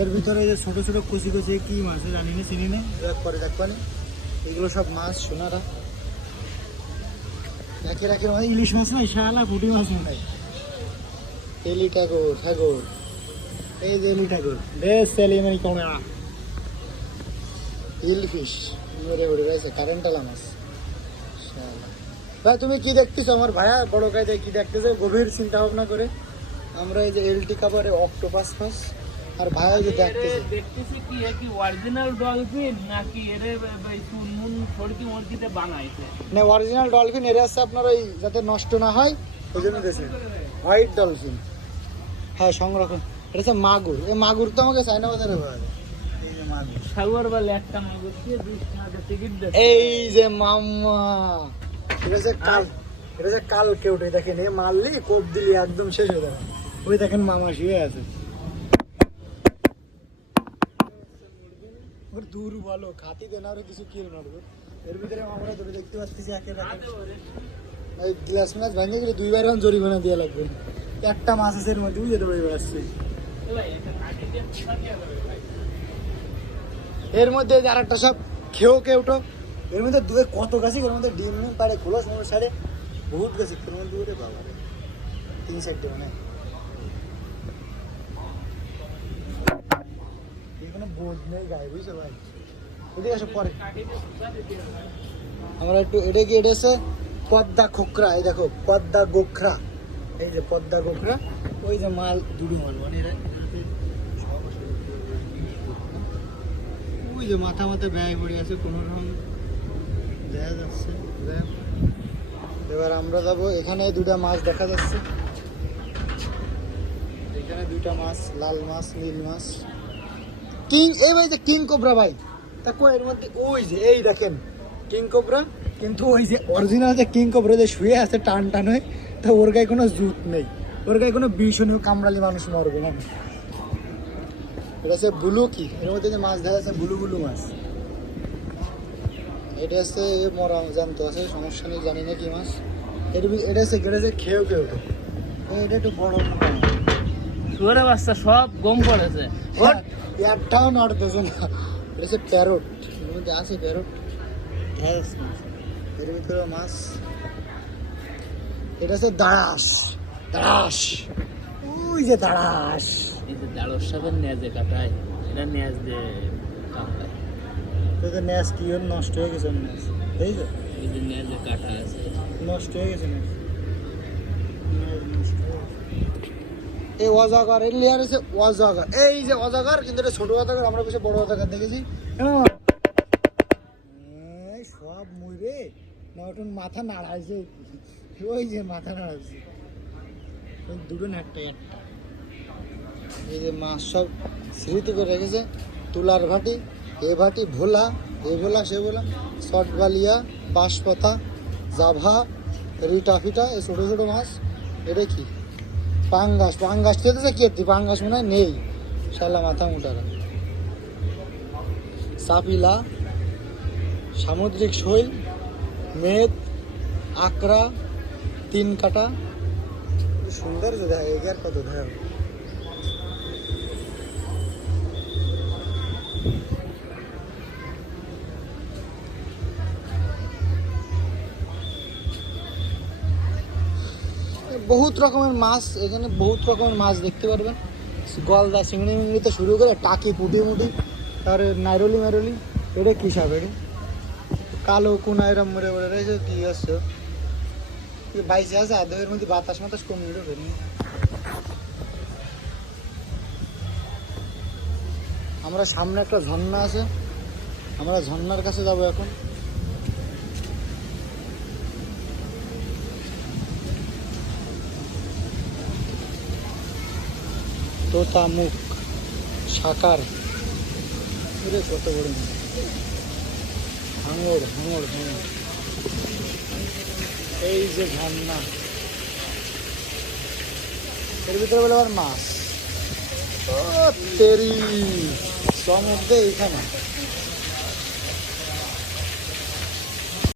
এর ভিতরে যে ছোট ছোট কুচি কুচি কি মাছ জানি না, চিনি না, পরে দেখবানি। এগুলো সব মাছ সোনারা একের একের মানে ইলিশ মাছ নাই, শালা পুঁটি মাছ নাই। এলি ঠাকুর ঠাকুর, এই যে এলি ঠাকুর বেশ সেলি মানে কমে না। হিল ফিশ মরে উড়ে রয়েছে, কারেন্টালা মাছ। ভাই তুমি কি দেখতেছো? আমার ভাইয়া বড় কায়দায় কি দেখতেছে গভীর চিন্তা ভাবনা করে। আমরা এই যে এলটি কাভারে অক্টোপাস মাছ, আর ভাইয়া যে দেখতেছি কি কি অরিজিনাল ডলফিন নাকি এর ভাই চুনমুন ফড়কি মরকিতে বানাইছে না? অরিজিনাল ডলফিন এর আছে আপনার ওই যাতে নষ্ট না হয় ওই জন্য দিয়েছে হোয়াইট ডলফিন। হ্যাঁ সংরক্ষণ। এটা হচ্ছে মাগুর। এই মাগুর তো আমাকে চায়না বাজারে পাওয়া যায়। এই যে মাগুর সাগর বলে একটা মাগুর দিয়ে 20 টাকা টিকিট দেয়। এই যে মাম্মা, এটা হচ্ছে কাল, এটা হচ্ছে কাল কেউটে। দেখেন এ মারলি কোপ দিলি একদম শেষ হয়ে যাবে। ওই দেখেন মামা শুয়ে আছে। দূর বলো খাতি দেন আরো কিছু কিল মারবো। এর ভিতরে আমরা ধরে দেখতে পাচ্ছি একের এই গ্লাস মাছ ভাঙে গেলে 2 বার এখন জরিমানা দেওয়া লাগবে। একটা মাছ আছে এর মধ্যে বুঝে দৌড়ে বেড়াচ্ছে। এর মধ্যে আর একটা সব খেয়েও কেউটো। এর মধ্যে কত গাছি, এর মধ্যে ডিম পাড়ে খোলস মোড় সাড়ে বহুত গাছি। এর মধ্যে দূরে বাবা 3-4টে মানে কোনো বোধ নেই গায়ে, বুঝছো ভাই? ওদিকে আসো পরে আমরা একটু এটা কি এটা আছে পদ্মা খোকরা। এই দেখো পদ্মা গোখরা, এই যে পদ্মা গোখরা। ওই যে মাল দুটো মাল মানে ওই যে মাথা মাথা ব্যয় পড়ে আছে কোনো রকম দেখা যাচ্ছে। এবার আমরা যাবো, এখানে 2টা মাছ দেখা যাচ্ছে। এখানে 2টা মাছ, লাল মাছ নীল মাছ। কিং, এই ভাই যে কিং কোবরা ভাই, তা কই এর মধ্যে ওই যে এই দেখেন কিং কোবরা। কিন্তু ওই যে অরিজিনাল যে কিং কোবরা যে শুয়ে আছে টান টান হয়ে, তা ওর গায়ে কোনো জুত নেই, ওর গায়ে কোনো বিষ নেই, কামড়ালি মানুষ মরবে না। এটা হচ্ছে ব্লু, কি এর মধ্যে যে মাছ দেখা যাচ্ছে ব্লু ব্লু মাছ। এটা হচ্ছে মরা জ্যান্ত আছে, সমস্যা নেই, জানি না কি মাছ। এটা হচ্ছে খেয়েও কেউ, এটা একটু বড় শুয়ারে বাচ্চা সব গম পড়েছে, একটাও নড়তেছে না। এটা হচ্ছে প্যারট, এর মধ্যে আছে প্যারট। এর ভিতরে মাছ। এটা হচ্ছে দাঁড়াস, দাঁড়াস, ওই যে দাঁড়াস। এই যে দাঁড়ার সাথে নেজে কাটায়, এটা নেজ দিয়ে কামড়ায়। তো ন্যাস কি ওর নষ্ট হয়ে গেছে ন্যাস, এই যে এই যে নেজে কাটা আছে নষ্ট হয়ে গেছে ন্যাস। এই অজাগর এর লেয়ার আছে অজাগর, এই যে অজাগর, কিন্তু এটা ছোট অজাগর, আমরা বেশি বড় অজাগর দেখেছি। সব মুইরে না ওটা মাথা নাড়াইছে, ওই যে মাথা নাড়াইছে দুটো না একটা। এই যে মাছ সব স্মৃতি করে রেখেছে। তুলার ভাটি, এ ভাটি, ভোলা, এ ভোলা সে ভোলা, শটবালিয়া, বাঁশপাতা, জাভা, রিটা ফিটা, এই ছোটো ছোটো মাছ। এটা কি পাঙ্গাস, পাঙ্গাস খেতেছে কি? পাঙ্গাস মনে হয় নেই, শালা মাথা মোটারা। সাপিলা, সামুদ্রিক শৈল, মেদ, আকরা, 3 কাটা। সুন্দর যে দেখা এগার কত দেখা। বহুত রকমের মাছ এখানে, বহুত রকমের মাছ দেখতে পারবেন। গলদা, চিংড়ি মিংড়ি তো শুরু করে টাকি, পুটি মুটি, আর নাইরলি মাইরলি। এটা কী সাপ? এটা কালো কোনা এরম মরে মরে রয়েছে। কী আসছে বাইশে আছে আদবের মধ্যে বাতাস মাতাস কমে উঠবে। আমরা সামনে একটা ঝর্ণা আছে, আমরা ঝর্ণার কাছে যাব এখন। তোতা মুখ, সাকার, কত বড় হাঙড়, হাঙড়, হাঙড়। এই যে ঝর্ণা, এর ভিতরে বলে আবার মাছ। ও তেরি চমক দে এইখানে।